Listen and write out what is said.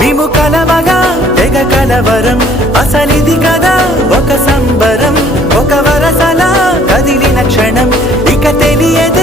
మేము కలవగా తెగ కలవరం అసలిది కదా ఒక సంబరం ఒక వరసలా కదిలిన క్షణం ఇక తెలియదు